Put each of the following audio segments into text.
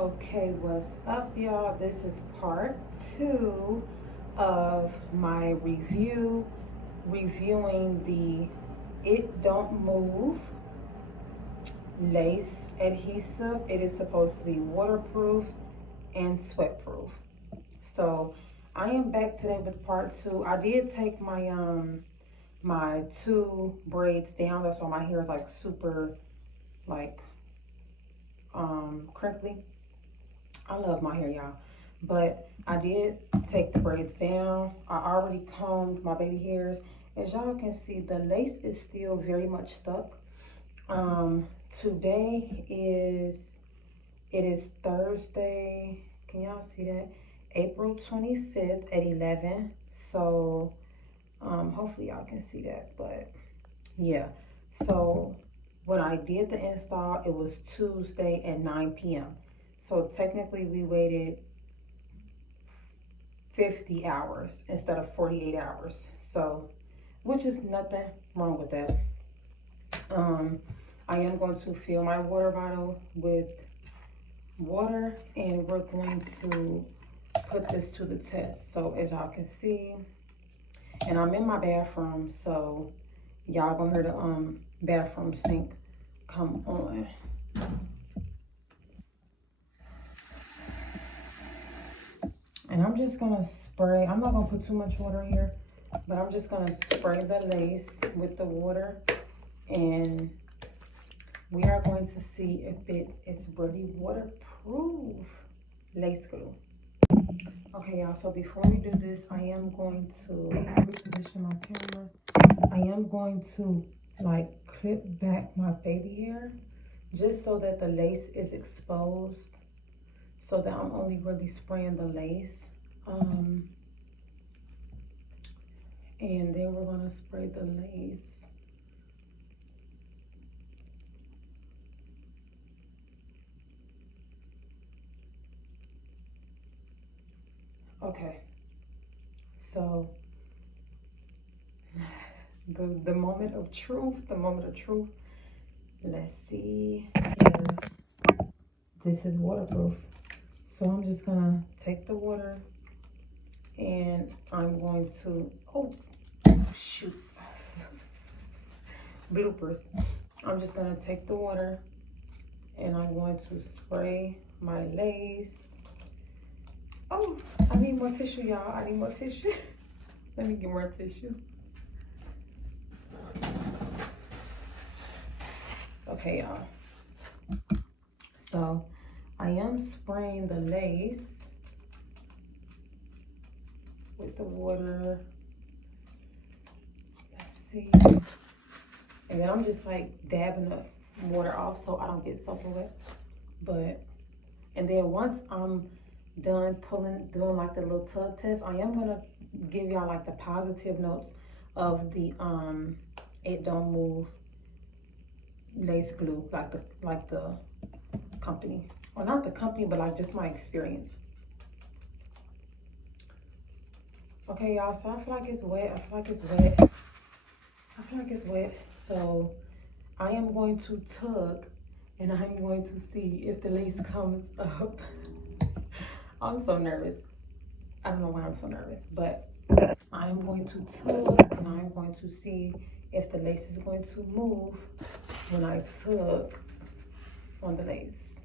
Okay, what's up, y'all? This is part 2 of my reviewing the It Don't Move lace adhesive. It is supposed to be waterproof and sweat proof. So I am back today with part 2. I did take my 2 braids down. That's why my hair is like super like crinkly. I love my hair, y'all. But I did take the braids down. I already combed my baby hairs. As y'all can see, the lace is still very much stuck. Today it is Thursday. Can y'all see that? April 25th at 11. So hopefully y'all can see that. But yeah. So when I did the install, it was Tuesday at 9 p.m. So technically we waited 50 hours instead of 48 hours. So, which is nothing wrong with that. I am going to fill my water bottle with water and we're going to put this to the test. So as y'all can see, and I'm in my bathroom, so y'all gonna hear the bathroom sink come on. And I'm just gonna spray. I'm not gonna put too much water here, but I'm just gonna spray the lace with the water, and we are going to see if it is really waterproof lace glue. Okay, y'all, so before we do this, I am going to reposition my camera. I am going to like clip back my baby hair just so that the lace is exposed, so that I'm only really spraying the lace. And then we're gonna spray the lace. Okay, so the moment of truth, Let's see if this is waterproof. So I'm just gonna take the water and I'm going to, oh shoot, bloopers. I'm just gonna take the water and I'm going to spray my lace. Oh, I need more tissue, y'all. I need more tissue. Let me get more tissue. Okay, y'all. So I am spraying the lace with the water. Let's see. And then I'm just like dabbing the water off so I don't get soaking wet. But, and then once I'm done doing like the little tug test, I am gonna give y'all like the positive notes of the It Don't Move lace glue, like the company, or not the company, but like just my experience. Okay, y'all, so I feel like it's wet. I feel like it's wet. So I am going to tug and I'm going to see if the lace comes up. I'm so nervous. I don't know why I'm so nervous, but I'm going to tug and I'm going to see if the lace is going to move when I tug on the lace.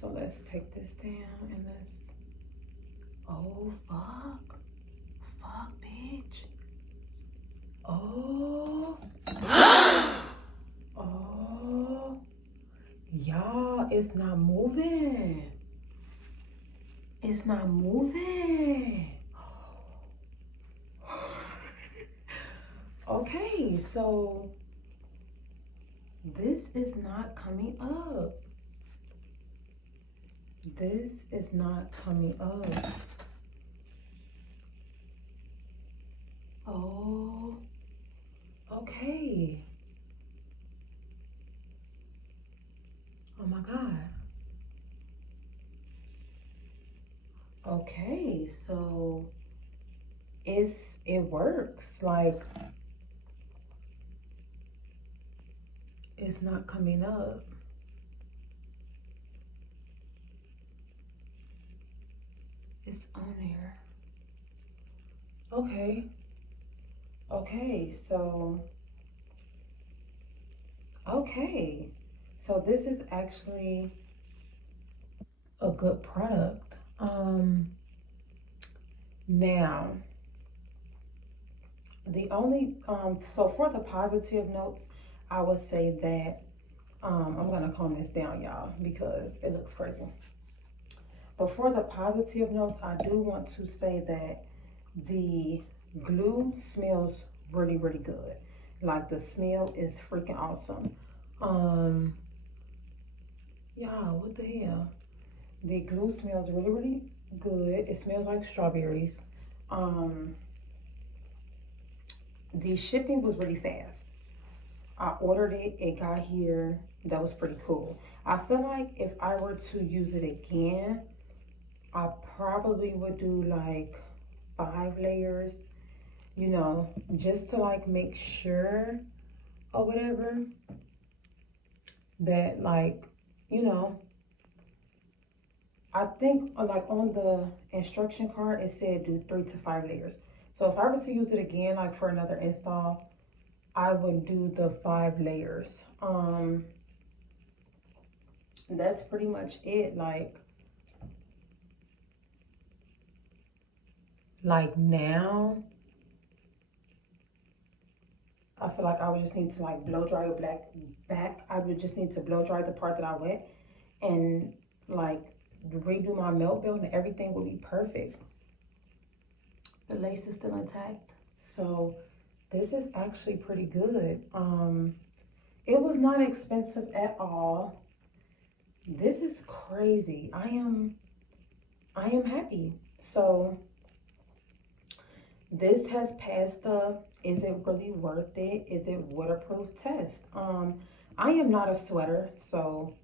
So let's take this down and let's, oh, fuck, bitch. Oh, oh, y'all, it's not moving. It's not moving. Okay, so this is not coming up. This is not coming up. Oh, okay. Oh my God. Okay, so it works. Like, it's not coming up. It's on there. Okay. Okay, so okay. So this is actually a good product. Now the only so for the positive notes, I would say that I'm gonna calm this down, y'all, because it looks crazy. But for the positive notes, I do want to say that the glue smells really, really good. Like the smell is freaking awesome. Um, y'all, what the hell? The glue smells really, really good. It smells like strawberries. Um, the shipping was really fast. I ordered it, it got here. That was pretty cool. I feel like if I were to use it again, I probably would do like 5 layers, you know, just to like make sure or whatever that like, you know, I think like on the instruction card it said do 3 to 5 layers. So if I were to use it again like for another install, I would do the 5 layers. That's pretty much it. Like now I feel like I would just need to like blow dry your black back. I would just need to blow dry the part that I wet and like redo my melt belt and everything would be perfect. The lace is still intact. So this is actually pretty good. It was not expensive at all. This is crazy. I am happy. So this has passed the is it really worth it? Is it waterproof test? I am not a sweater, so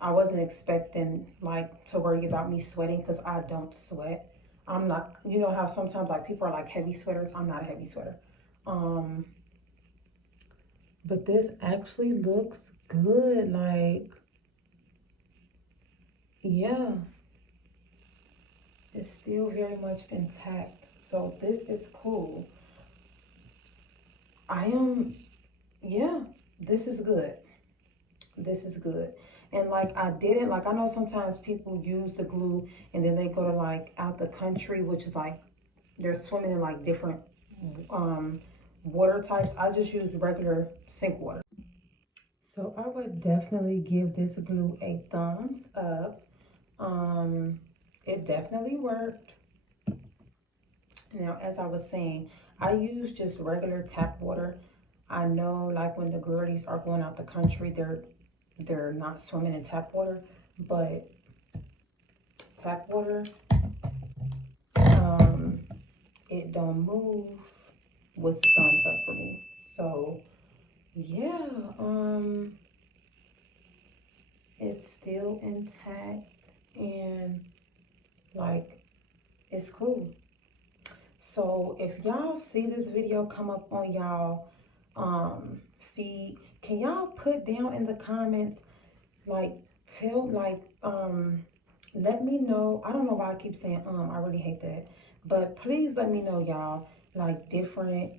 I wasn't expecting like to worry about me sweating because I don't sweat. I'm not, you know how sometimes like people are like heavy sweaters. I'm not a heavy sweater. Um, but this actually looks good. Like, yeah, it's still very much intact. So this is cool. Yeah, this is good. This is good. And like I didn't, like I know sometimes people use the glue and then they go to like out the country, which is like they're swimming in like different um water types. I just use regular sink water. So I would definitely give this glue a thumbs up. Um, it definitely worked. Now, as I was saying, I use just regular tap water. I know like when the girlies are going out the country, they're not swimming in tap water, but tap water, it don't move with thumbs up for me. So yeah, it's still intact and like it's cool. So if y'all see this video come up on y'all feed, can y'all put down in the comments like tell like let me know. I don't know why I keep saying I really hate that, but please let me know, y'all, like different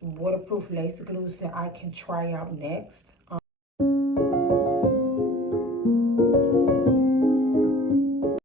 waterproof lace glues that I can try out next.